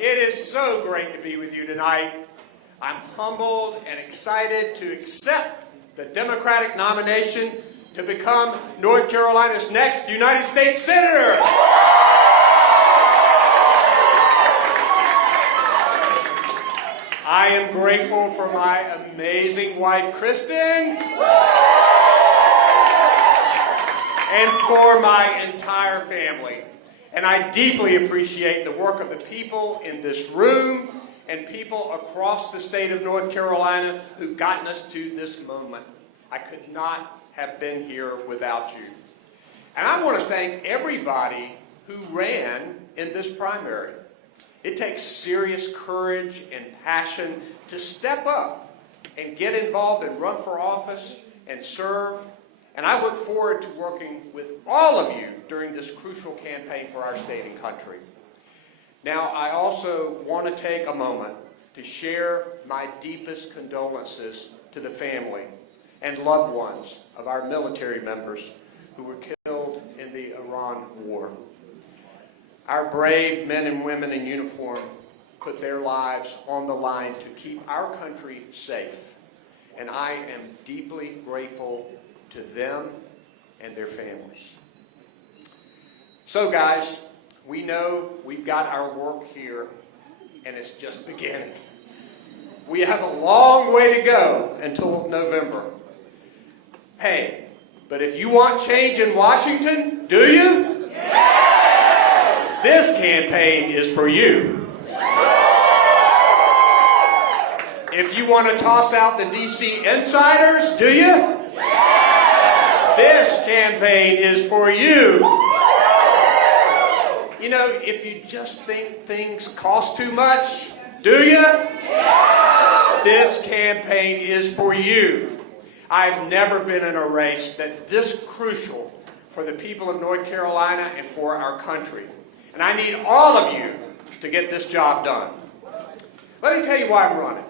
It is so great to be with you tonight. I'm humbled and excited to accept the Democratic nomination to become North Carolina's next United States Senator. I am grateful for my amazing wife, Kristen, and for my entire family. And I deeply appreciate the work of the people in this room and people across the state of North Carolina who've gotten us to this moment. I could not have been here without you. And I want to thank everybody who ran in this primary. It takes serious courage and passion to step up and get involved and run for office and serve. And I look forward to working with all of you during this crucial campaign for our state and country. Now, I also want to take a moment to share my deepest condolences to the family and loved ones of our military members who were killed in the Iran war. Our brave men and women in uniform put their lives on the line to keep our country safe. And I am deeply grateful to them and their families. So guys, we know we've got our work here and it's just beginning. We have a long way to go until November. Hey, but if you want change in Washington, do you? Yeah! This campaign is for you. If you want to toss out the DC insiders, do you? Yeah! This campaign is for you. You know, if you just think things cost too much, do you? Yeah! This campaign is for you. I've never been in a race that's this crucial for the people of North Carolina and for our country. And I need all of you to get this job done. Let me tell you why I'm running.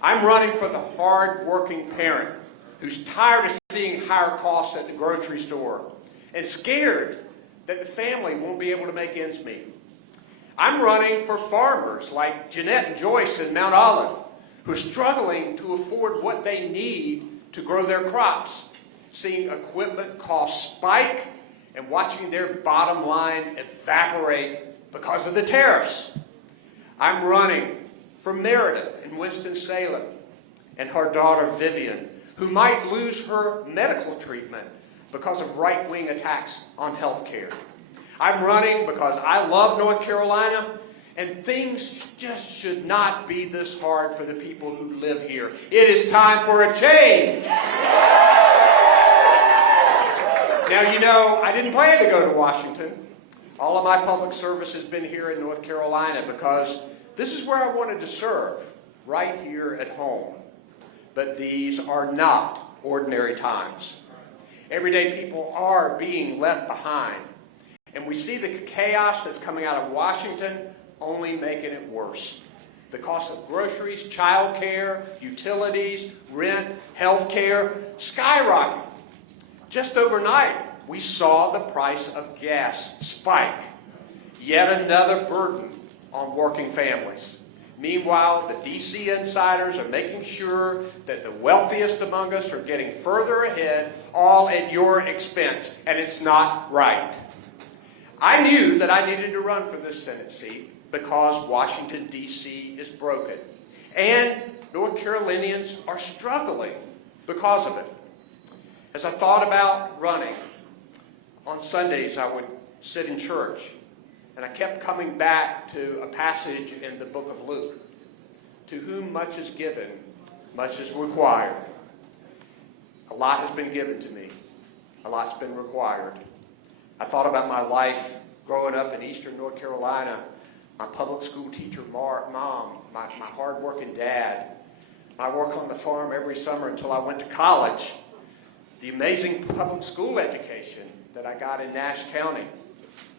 I'm running for the hard-working parent who's tired of seeing higher costs at the grocery store and scared that the family won't be able to make ends meet. I'm running for farmers like Jeanette and Joyce in Mount Olive who are struggling to afford what they need to grow their crops, seeing equipment costs spike and watching their bottom line evaporate because of the tariffs. I'm running for Meredith in Winston-Salem and her daughter Vivian, who might lose her medical treatment because of right-wing attacks on health care. I'm running because I love North Carolina, and things just should not be this hard for the people who live here. It is time for a change. Now, you know, I didn't plan to go to Washington. All of my public service has been here in North Carolina because this is where I wanted to serve, right here at home. But these are not ordinary times. Everyday people are being left behind. And we see the chaos that's coming out of Washington only making it worse. The cost of groceries, child care, utilities, rent, health care, skyrocket. Just overnight, we saw the price of gas spike. Yet another burden on working families. Meanwhile, the DC insiders are making sure that the wealthiest among us are getting further ahead, all at your expense, and it's not right. I knew that I needed to run for this Senate seat because Washington, D.C. is broken. And North Carolinians are struggling because of it. As I thought about running, on Sundays I would sit in church, and I kept coming back to a passage in the book of Luke. To whom much is given, much is required. A lot has been given to me. A lot's been required. I thought about my life growing up in eastern North Carolina, my public school teacher mom, my hard-working dad, my work on the farm every summer until I went to college, the amazing public school education that I got in Nash County,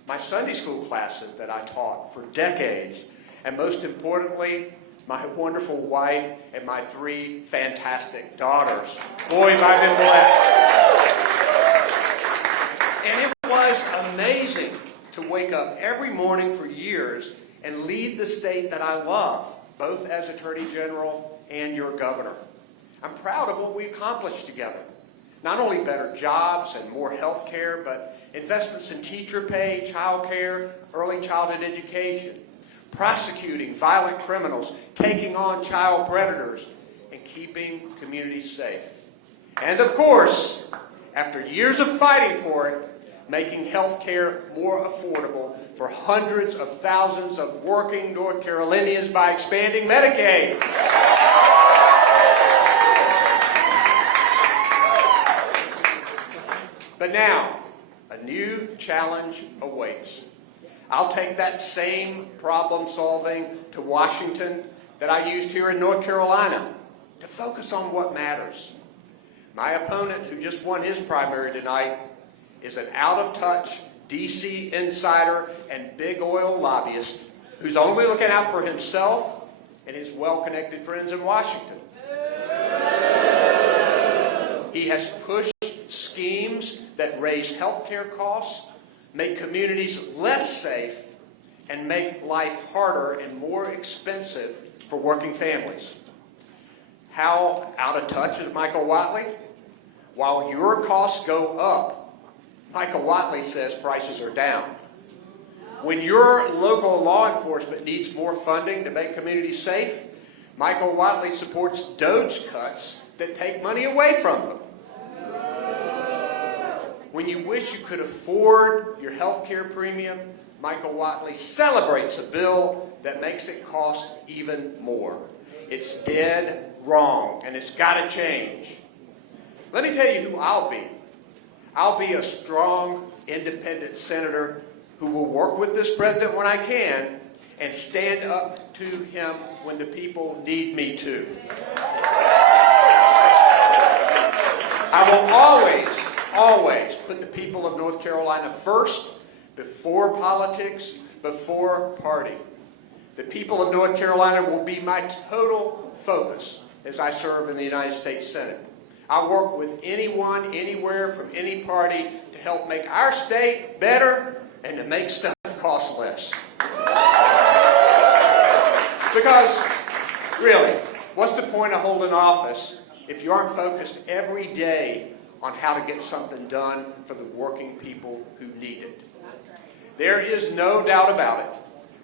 my Sunday school classes that I taught for decades, and most importantly, my wonderful wife and my 3 fantastic daughters. Boy, have I been blessed. And it was amazing to wake up every morning for years and lead the state that I love, both as Attorney General and your governor. I'm proud of what we accomplished together. Not only better jobs and more health care, but investments in teacher pay, child care, early childhood education, prosecuting violent criminals, taking on child predators, and keeping communities safe. And of course, after years of fighting for it, making health care more affordable for hundreds of thousands of working North Carolinians by expanding Medicaid. But now, a new challenge awaits. I'll take that same problem solving to Washington that I used here in North Carolina to focus on what matters. My opponent, who just won his primary tonight, is an out-of-touch D.C. insider and big oil lobbyist who's only looking out for himself and his well-connected friends in Washington. He has pushed schemes that raise health care costs, make communities less safe, and make life harder and more expensive for working families. How out of touch is Michael Whatley? While your costs go up, Michael Whatley says prices are down. When your local law enforcement needs more funding to make communities safe, Michael Whatley supports DOGE cuts that take money away from them. When you wish you could afford your health care premium, Michael Whatley celebrates a bill that makes it cost even more. It's dead wrong, and it's got to change. Let me tell you who I'll be. I'll be a strong, independent senator who will work with this president when I can and stand up to him when the people need me to. I will always put the people of North Carolina first, before politics, before party. The people of North Carolina will be my total focus as I serve in the United States Senate. I work with anyone, anywhere, from any party to help make our state better and to make stuff cost less. Because, really, what's the point of holding office if you aren't focused every day on how to get something done for the working people who need it? There is no doubt about it.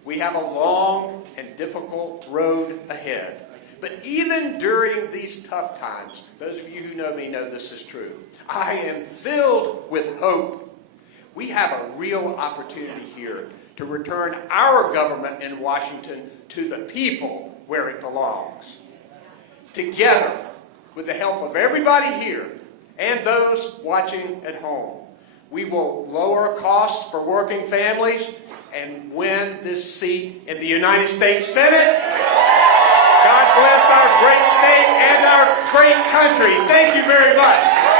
We have a long and difficult road ahead. But even during these tough times, those of you who know me know this is true, I am filled with hope. We have a real opportunity here to return our government in Washington to the people where it belongs. Together, with the help of everybody here and those watching at home, we will lower costs for working families and win this seat in the United States Senate. God bless our great state and our great country. Thank you very much.